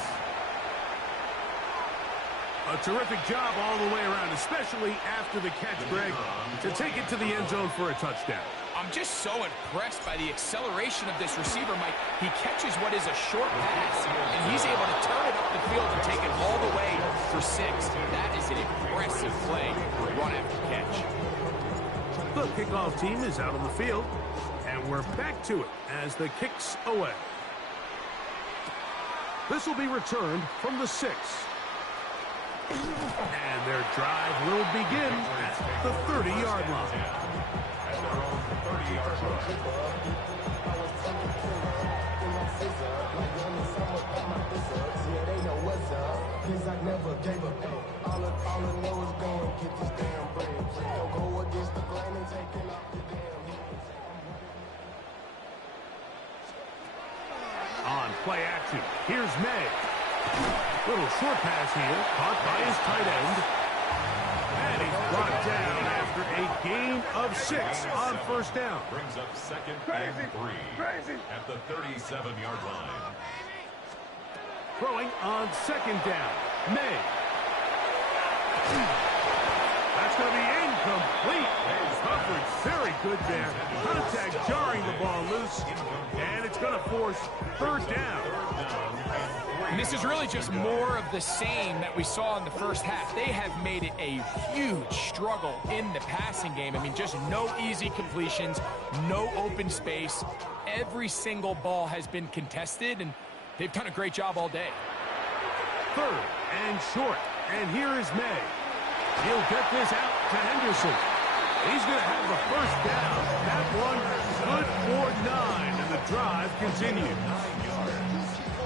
A terrific job all the way around, especially after the catch, Greg, to take it to the end zone for a touchdown. I'm just so impressed by the acceleration of this receiver, Mike. He catches what is a short pass, and he's able to turn it up the field and take it all the way for 6. That is an impressive play for run after catch. The kickoff team is out on the field, and we're back to it as the kick's away. This will be returned from the 6. And their drive will begin at the 30-yard line. At their own 30-yard line. On play action, here's May. Little short pass here, caught by his tight end. And he's brought down after a gain of 6 on first down. Brings up second and 3 at the 37-yard line. Throwing on second down, May. That's going to be incomplete. Coverage very good there. Contact jarring the ball loose. And it's going to force third down. And this is really just more of the same that we saw in the first half. They have made it a huge struggle in the passing game. I mean, just no easy completions, no open space. Every single ball has been contested, and they've done a great job all day. Third and short. And here is May. He'll get this out to Henderson. He's going to have the first down. That one good for 9, and the drive continues.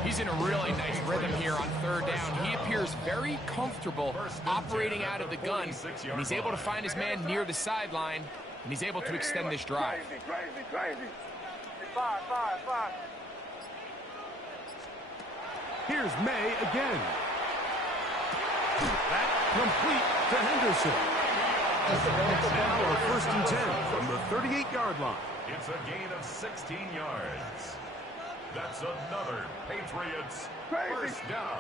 He's in a really nice rhythm here on third down. He appears very comfortable operating out of the gun, and he's able to find his man near the sideline, and he's able to extend this drive. Crazy. Five. Here's May again. That complete to Henderson. Now a first and 10 from the 38-yard line. It's a gain of 16 yards. That's another Patriots first down.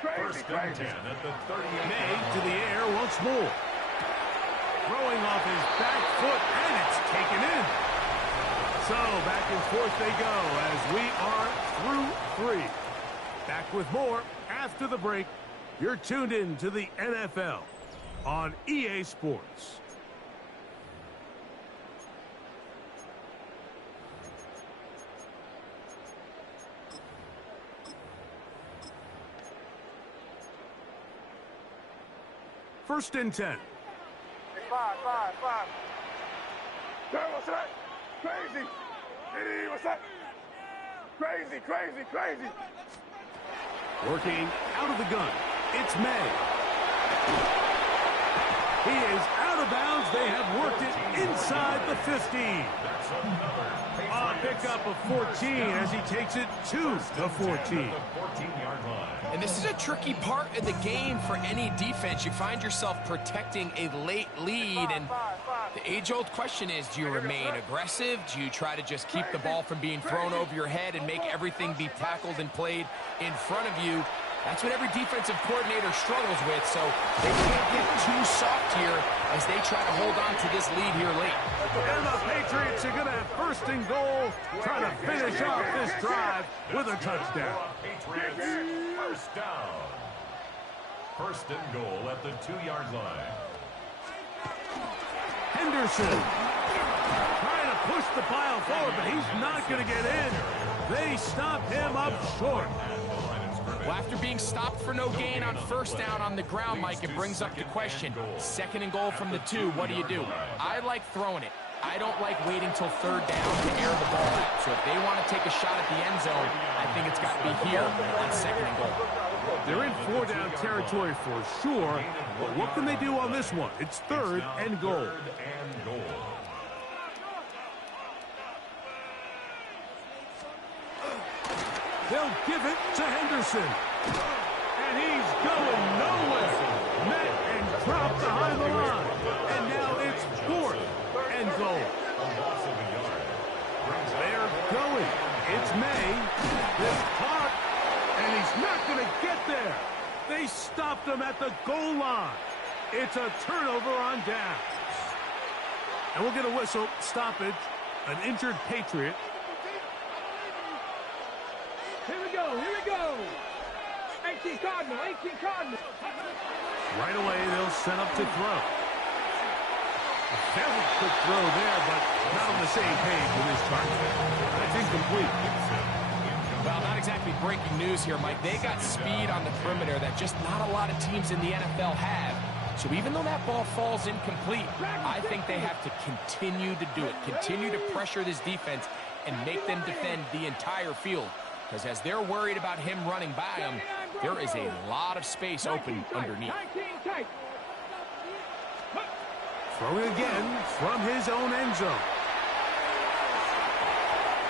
First and 10 at the 38. May to the air once more. throwing off his back foot, and it's taken in. So back and forth they go as we are through 3. Back with more after the break. You're tuned in to the NFL on EA Sports. First and 10. 5. Girl, what's that? Crazy. Hey, what's that? Crazy. Working out of the gun. It's May. He is out of bounds. They have worked it inside the 15. That's another pickup of 14 as he takes it to the 14. 14-yard line. And this is a tricky part of the game for any defense. You find yourself protecting a late lead, and the age-old question is, do you remain aggressive? Do you try to just keep the ball from being thrown over your head and make everything be tackled and played in front of you? That's what every defensive coordinator struggles with, so they can't get too soft here as they try to hold on to this lead here late. And the Patriots are going to have first and goal, trying to finish off this drive with a touchdown. Patriots, first down. First and goal at the 2-yard line. Henderson trying to push the pile forward, but he's not going to get in. They stop him up short. Well, after being stopped for no gain on first down on the ground, Mike, it brings up the question. Second and goal from the 2, what do? I like throwing it. I don't like waiting till third down to air the ball out. So if they want to take a shot at the end zone, I think it's got to be here on second and goal. They're in 4-down territory for sure, but what can they do on this one? It's third and goal. They'll give it to Henderson. And he's going nowhere. Met and dropped behind the line. And now it's fourth and goal. They're going. It's May. This caught. And he's not going to get there. They stopped him at the goal line. It's a turnover on downs. And we'll get a whistle. Stoppage. An injured Patriot. Here we go. 18 Cardinal. Right away, they'll set up to throw. A very quick throw there, but not on the same page with his target. That's incomplete. Well, not exactly breaking news here, Mike. They got speed on the perimeter that just not a lot of teams in the NFL have. So even though that ball falls incomplete, I think they have to continue to do it. Continue to pressure this defense and make them defend the entire field. Because as they're worried about him running by them, there is a lot of space open underneath. Throwing again from his own end zone.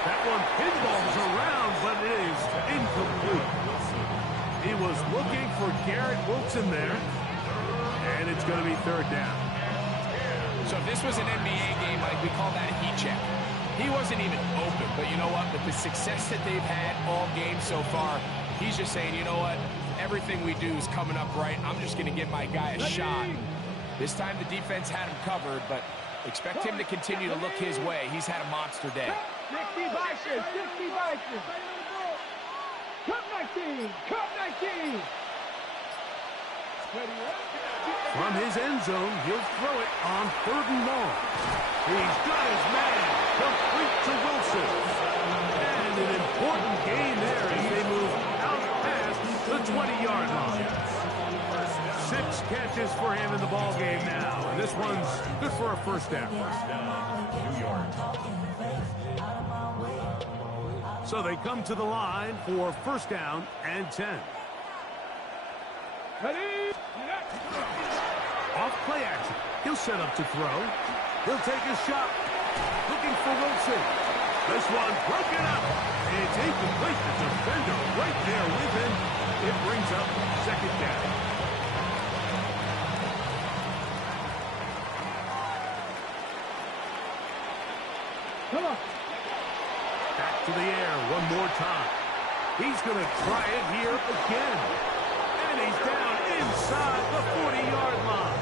That one pinballs around, but it is incomplete. He was looking for Garrett Wilson there, and it's going to be third down. So if this was an NBA game, Mike, we call that a heat check. He wasn't even open, but you know what? With the success that they've had all game so far, he's just saying, you know what? Everything we do is coming up right. I'm just going to give my guy a shot. This time the defense had him covered, but expect him to continue to look his way. He's had a monster day. 60 Vikings. Cup 19. From his end zone, he'll throw it on third and long. He's got his man complete to Wilson. And an important gain there as they move out past the 20-yard line. 6 catches for him in the ball game now. And this one's good for a first down. So they come to the line for first down and 10. Off play action. He'll set up to throw. He'll take a shot. Looking for Wilson. This one broken up. It's incomplete. The defender right there with him. It brings up second down. Come on. Back to the air one more time. He's going to try it here again. And he's down inside the 40-yard line.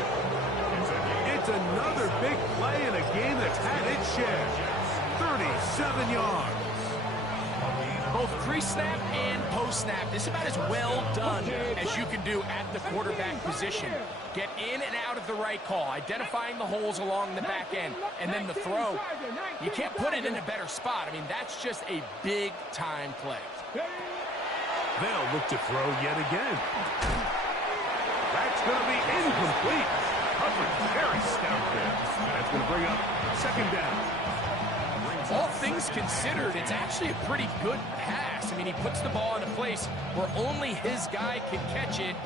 It's It's another big play in a game that's had its share. 37 yards. Both pre-snap and post-snap, this is about as well done as you can do at the quarterback position. Get in and out of the right call, identifying the holes along the back end, and then the throw. You can't put it in a better spot. I mean, that's just a big-time play. They'll look to throw yet again. That's going to be incomplete. Coverage very stout there. That's going to bring up second down. All things considered, it's actually a pretty good pass. I mean, he puts the ball in a place where only his guy can catch it.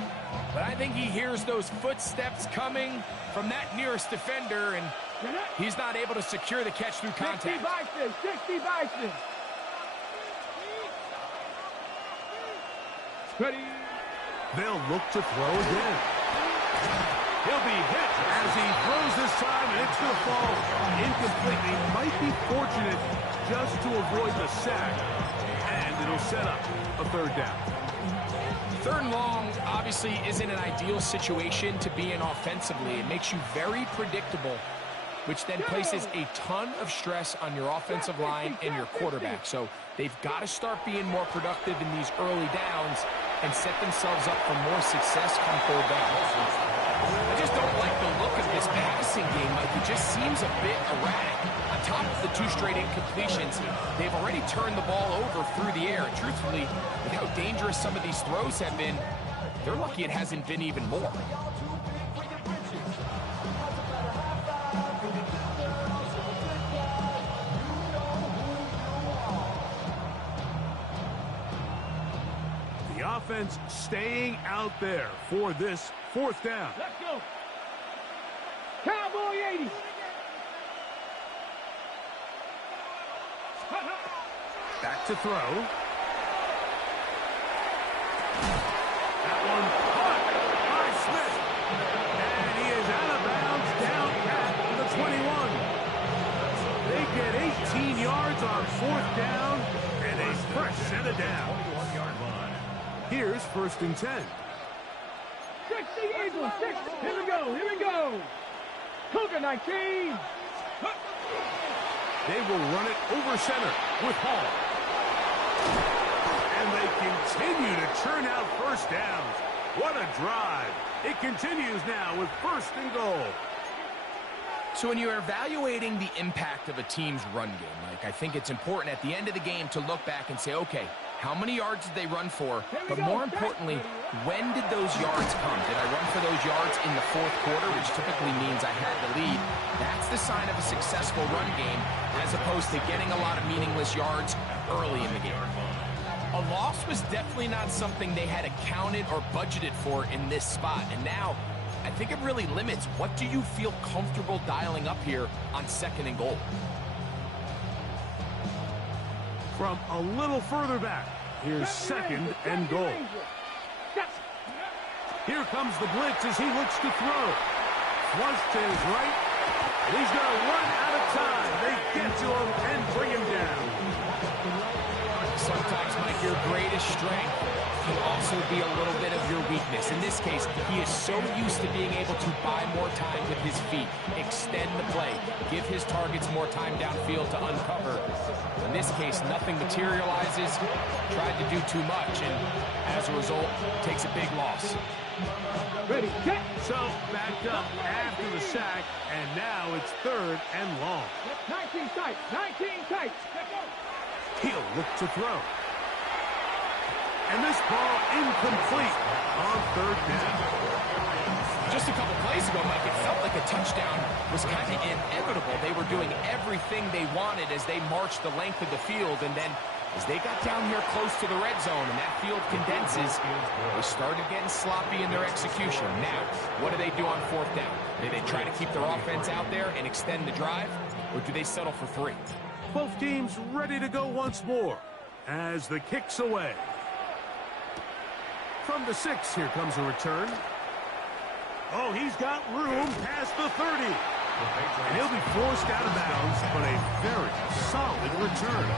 But I think he hears those footsteps coming from that nearest defender, and he's not able to secure the catch through contact. 60 Bison. Ready. They'll look to throw again. He'll be hit as he throws this time, and it's going to fall incomplete. He might be fortunate just to avoid the sack, and it'll set up a third down. Third and long obviously isn't an ideal situation to be in offensively. It makes you very predictable, which then places a ton of stress on your offensive line and your quarterback. So they've got to start being more productive in these early downs and set themselves up for more success come third down. I just don't like the look of this passing game. Like, it just seems a bit erratic. On top of the 2 straight incompletions, they've already turned the ball over through the air. And truthfully, with how dangerous some of these throws have been, they're lucky it hasn't been even more. The offense staying out there for this fourth down. Let's go. Cowboy 80. Back to throw. That one caught by Smith. And he is out of bounds down at the 21. They get 18 yards on fourth down and a fresh set of downs. Here's first and 10. 60 Eagles, 60. Here we go. Cougar 19. They will run it over center with Hall. And they continue to churn out first downs. What a drive. It continues now with first and goal. So when you're evaluating the impact of a team's run game, Mike, I think it's important at the end of the game to look back and say, okay, how many yards did they run for? But more importantly, when did those yards come? Did I run for those yards in the fourth quarter, which typically means I had the lead? That's the sign of a successful run game, as opposed to getting a lot of meaningless yards early in the game. A loss was definitely not something they had accounted or budgeted for in this spot. And now, I think it really limits what do you feel comfortable dialing up here on second and goal. From a little further back, here's second and goal. Here comes the blitz as he looks to throw. Flush to his right. And he's going to run out of time. They get to him and bring him down. Sometimes, Mike, your greatest strength can also be a little bit of your weakness. In this case, he is so used to being able to buy more time with his feet, extend the play, give his targets more time downfield to uncover. In this case, nothing materializes, tried to do too much, and as a result, takes a big loss. Ready, get. So, backed up after the sack, and now it's third and long. 19 tight. He'll look to throw. And this ball incomplete on third down. Just a couple plays ago, Mike, it felt like a touchdown was kind of inevitable. They were doing everything they wanted as they marched the length of the field, and then as they got down here close to the red zone and that field condenses, they started getting sloppy in their execution. Now, what do they do on fourth down? Do they try to keep their offense out there and extend the drive, or do they settle for 3? Both teams ready to go once more as the kick's away. From the 6, here comes a return. Oh, he's got room past the 30. And he'll be forced out of bounds, but a very solid return.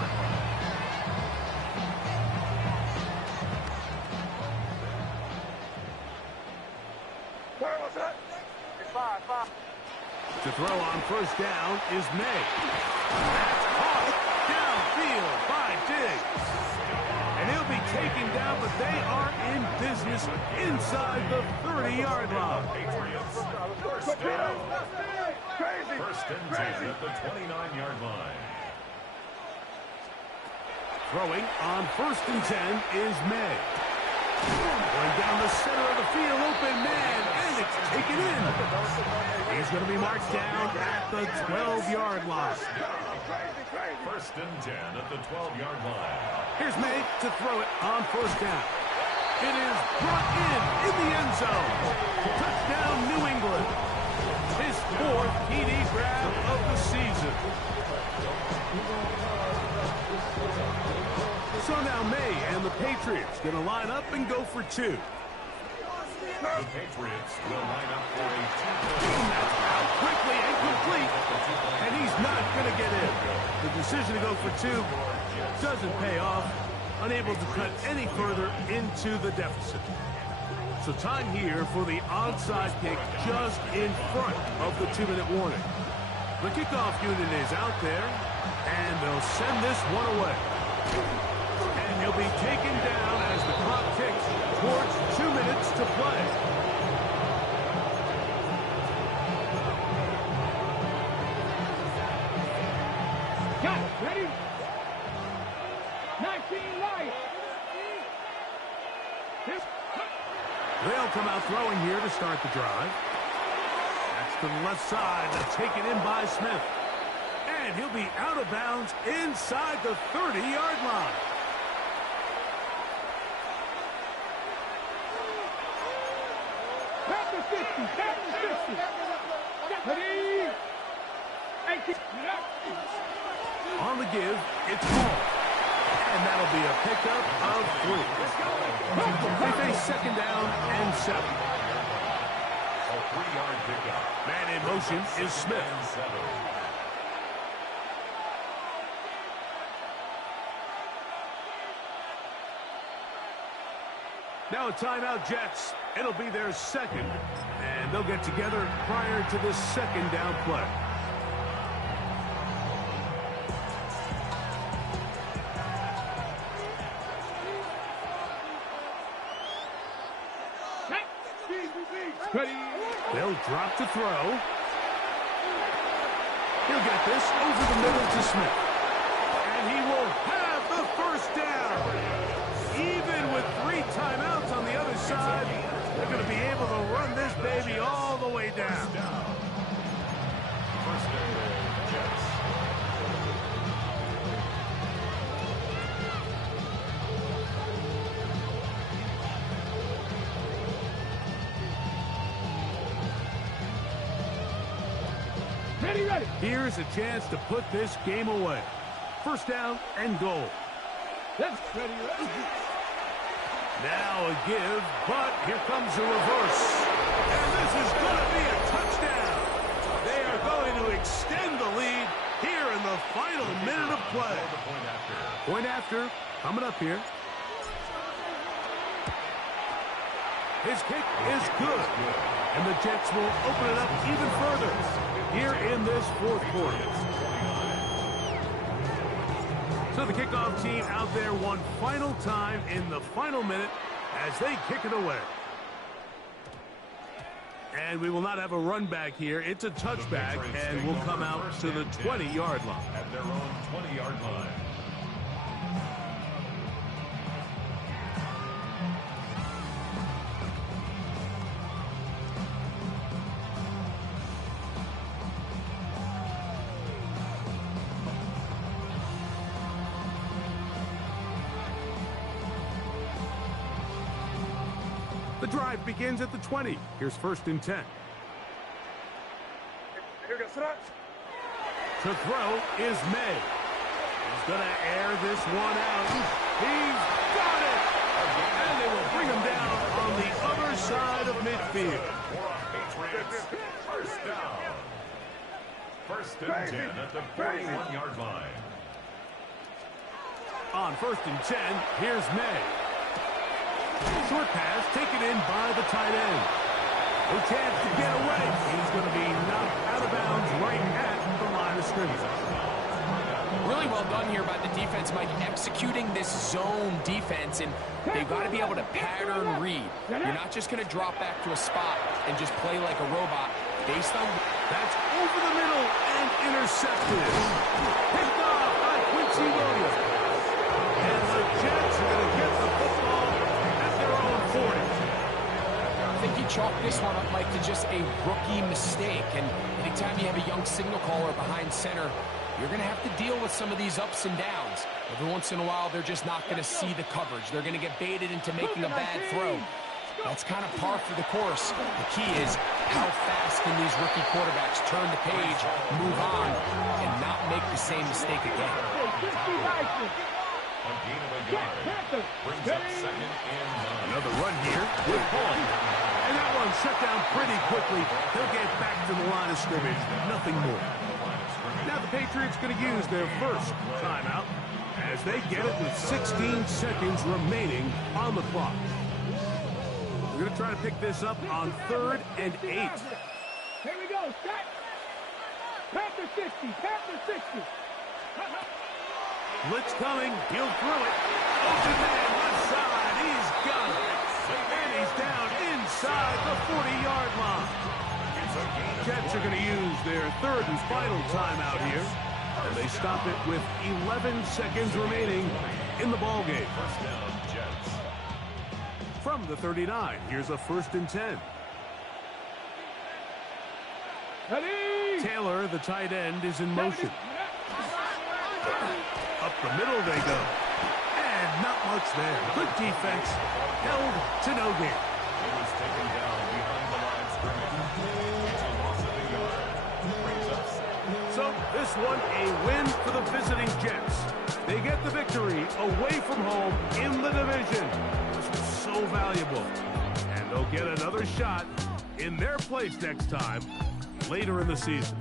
To throw on first down is May. That's caught downfield by Diggs. And he'll be taken down, but they are in business inside the 30-yard line. First down. First and 10 at the 29-yard line. Throwing on first and 10 is May. Going down the center of the field, open man, and it's taken in. He's going to be marked down at the 12-yard line. First and 10 at the 12-yard line. Here's May to throw it on first down. It is brought in the end zone. Touchdown, New England. His 4th TD grab of the season. So now May and the Patriots going to line up and go for 2. The Patriots will line up for a 2-point. That's out quickly and complete. And he's not going to get in. The decision to go for 2 doesn't pay off. Unable to cut any further into the deficit. So time here for the onside kick just in front of the 2-minute warning. The kickoff unit is out there, and they'll send this one away. And he'll be taken down as the clock ticks towards 2 minutes to play. Got it. Ready? 19 light. They'll come out throwing here to start the drive. That's to the left side. That's taken in by Smith. And he'll be out of bounds inside the 30-yard line. Tap the 50. Tap the 50. Ready? 18. On the give, it's Paul. And that'll be a pickup of 3. They face second down and 7. A 3-yard pickup. Man in motion is Smith. Now a timeout, Jets. It'll be their second, and they'll get together prior to the second down play. Ready? They'll drop to throw. He'll get this over the middle to Smith. And he will have the first down. Even with 3 timeouts on the other side, they're going to be able to run this baby all the way down. First down, Jets. Ready, ready. Here's a chance to put this game away. First down and goal. That's ready, ready. Now a give, but here comes a reverse. And this is going to be a touchdown. They are going to extend the lead here in the final minute of play. Point after, coming up here. His kick is good. And the Jets will open it up even further here in this 4th quarter. So the kickoff team out there one final time in the final minute as they kick it away. And we will not have a run back here. It's a touchback, and we'll come out to the 20-yard line. At their own 20-yard line. The drive begins at the 20. Here's first and 10. Here we go. Sit up. To throw is May. He's going to air this one out. He's got it! And they will bring him down on the other side of midfield. First down. First and 10 at the 41-yard line. On first and 10, here's May. Short pass taken in by the tight end. No chance to get away. He's going to be knocked out of bounds right at the line of scrimmage. Really well done here by the defense, Mike, executing this zone defense, and they've got to be able to pattern read. You're not just going to drop back to a spot and just play like a robot based on... That's over the middle and intercepted. Picked off by Quincy Williams. And the Jets are going to get the football at their own 40. I think he chalked this one up, Mike, to just a rookie mistake. And anytime you have a young signal caller behind center, you're going to have to deal with some of these ups and downs. Every once in a while, they're just not going to see the coverage. They're going to get baited into making a bad throw. That's kind of par for the course. The key is how fast can these rookie quarterbacks turn the page, move on, and not make the same mistake again. Another run here with Paul. And that one shut down pretty quickly. He'll get back to the line of scrimmage. Nothing more. Now the Patriots going to use their first timeout as they get it with 16 seconds remaining on the clock. We're going to try to pick this up on 3rd and 8. Here we go. Set. Panther 60. Panther 60. Blitz coming. He'll throw it. Open man left side. He's got it. And he's down inside the 40-yard line. Jets are going to use their 3rd and final timeout here. And they stop it with 11 seconds remaining in the ballgame. From the 39, here's a 1st and 10. Ready? Taylor, the tight end, is in motion. Up the middle they go. And not much there. Good defense. Held to no gain. He was taken down behind the line of scrimmage. It's a loss of a yard. Brings up 7. So this one a win for the visiting Jets. They get the victory away from home in the division. This was so valuable. And they'll get another shot in their place next time later in the season.